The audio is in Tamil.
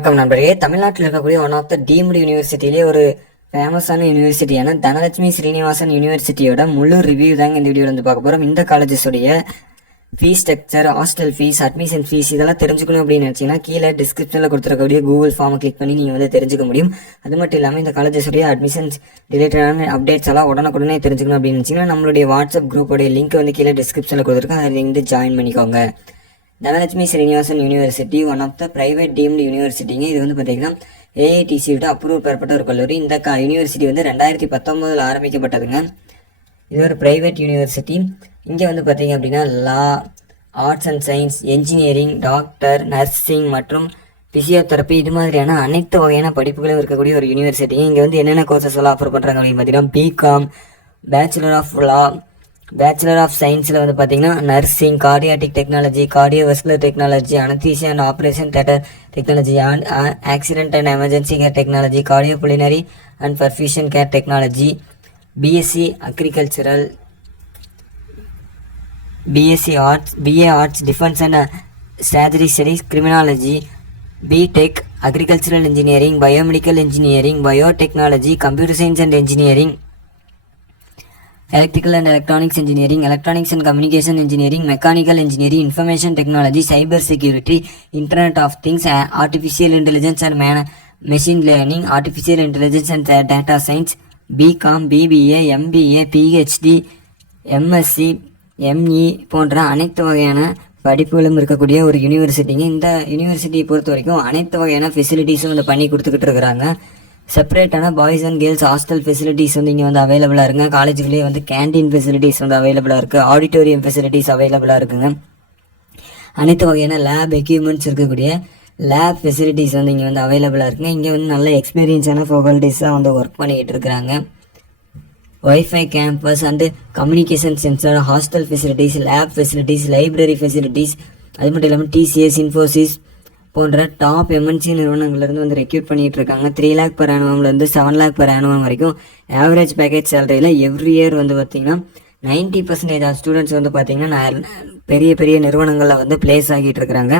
வணக்கம் நண்பர்களே. தமிழ்நாட்டில் இருக்கக்கூடிய ஒன் ஆஃப் த டீம்டு யூனிவர்சிட்டியிலே ஒரு ஃபேமஸான யூனிவர்சிட்டியான தனலட்சுமி ஸ்ரீனிவாசன் யூனிவர்சிட்டியோட முழு ரிவ்யூ தாங்க இந்த வீடியோவில் வந்து பார்க்க போகிறோம். இந்த காலேஜஸோடைய fees structure, hostel fees, admission fees இதெல்லாம் தெரிஞ்சுக்கணும் அப்படின்னு நினச்சிங்கன்னா கீழே டிஸ்கிரிப்ஷனில் கொடுத்துருக்கக்கூடிய கூகுள் ஃபார்மை கிளிக் பண்ணி நீங்கள் வந்து தெரிஞ்சுக்க முடியும். அது மட்டும் இல்லாமல் இந்த காலேஜஸோடைய அட்மிஷன்ஸ் ரிலேட்டடான அப்டேட்ஸ் எல்லாம் உடனுக்குடனே தெரிஞ்சுக்கணும் அப்படின்னு நினச்சிங்கன்னா நம்மளுடைய வாட்ஸ்அப் குரூப்போடைய லிங்க் வந்து கீழே டிஸ்கிரிப்ஷனில் கொடுத்துருக்கோம். அதை வந்து ஜாயின் பண்ணிக்கோங்க. Dhanalakshmi Srinivasan university one of the private deemed யூனிவர்சிட்டிங்க. இது வந்து பார்த்தீங்கன்னா ஏஐடிசியோட அப்ரூவ் பெறப்பட்ட ஒரு கல்லூரி. இந்த யூனிவர்சிட்டி வந்து 2019 ஆரம்பிக்கப்பட்டதுங்க. இது ஒரு பிரைவேட் யூனிவர்சிட்டி. இங்கே வந்து பார்த்தீங்க அப்படின்னா law, arts and science, engineering, doctor, nursing மற்றும் ஃபிசியோதெரப்பி இது மாதிரியான அனைத்து வகையான படிப்புகளும் இருக்கக்கூடிய ஒரு யூனிவர்சிட்டிங்க. இங்கே வந்து என்னென்ன கோர்சஸ் எல்லாம் ஆஃபர் பண்ணுறாங்க அப்படின்னு பார்த்தீங்கன்னா BCom, bachelor of law, bachelor of சயின்ஸில் வந்து பார்த்தீங்கன்னா nursing, cardiac technology, cardiovascular technology, anaesthesia and operation theatre technology, accident and emergency care technology, cardiopulmonary and perfusion care technology, BSc agricultural, BSc arts, BA arts, defence and strategy studies, criminology, BTech, agricultural engineering, biomedical engineering, biotechnology, computer science and engineering, electrical and electronics engineering, electronics and communication engineering, mechanical engineering, information technology, cyber security, internet of things, artificial intelligence and machine learning, artificial intelligence and data science, BCom, BBA, MBA, PhD, MSc, ME போன்ற அனைத்து வகையான படிப்புகளும் இருக்கக்கூடிய ஒரு யூனிவர்சிட்டிங்க. இந்த யூனிவர்சிட்டியை பொறுத்த வரைக்கும் அனைத்து வகையான ஃபெசிலிட்டிஸும் வந்து பண்ணி கொடுத்துக்கிட்டு இருக்கிறாங்க. செப்பரேட்டான boys and girls hostel facilities வந்து இங்கே வந்து அவைலபிளாக இருக்குங்க. காலேஜுக்குள்ளேயே வந்து கேன்டீன் ஃபெசிலிட்டிஸ் வந்து அவைலபிளாக இருக்குது. ஆடிட்டோரியம் ஃபெசிலிட்டிஸ் அவைலபிளாக இருக்குங்க. அனைத்து வகையான லேப் எக்யூப்மெண்ட்ஸ் இருக்கக்கூடிய லேப் ஃபெசிலிட்டிஸ் வந்து இங்கே வந்து அவைலபிளாக இருக்குங்க. இங்கே வந்து நல்ல எக்ஸ்பீரியன்ஸான ஃபேக்கல்டிஸாக வந்து ஒர்க் பண்ணிக்கிட்டு இருக்கிறாங்க. Wifi campus and communication centre, hostel facilities, lab facilities, library facilities, அது மட்டும் இல்லாமல் டிசிஎஸ், இன்ஃபோசிஸ் போன்ற டாப் எம்என்சி நிறுவனங்கள்லேருந்து வந்து ரெக்யூட் பண்ணிகிட்டு இருக்காங்க. 3 lakh per annumலேருந்து 7 lakh per annum வரைக்கும் ஆவரேஜ் பேக்கேஜ் சேலரியில் எவ்ரி இயர் வந்து பார்த்திங்கன்னா 90% ஆஃப் ஸ்டூடெண்ட்ஸ் வந்து பார்த்திங்கன்னா பெரிய பெரிய நிறுவனங்களில் வந்து பிளேஸ் ஆகிட்டு இருக்கிறாங்க.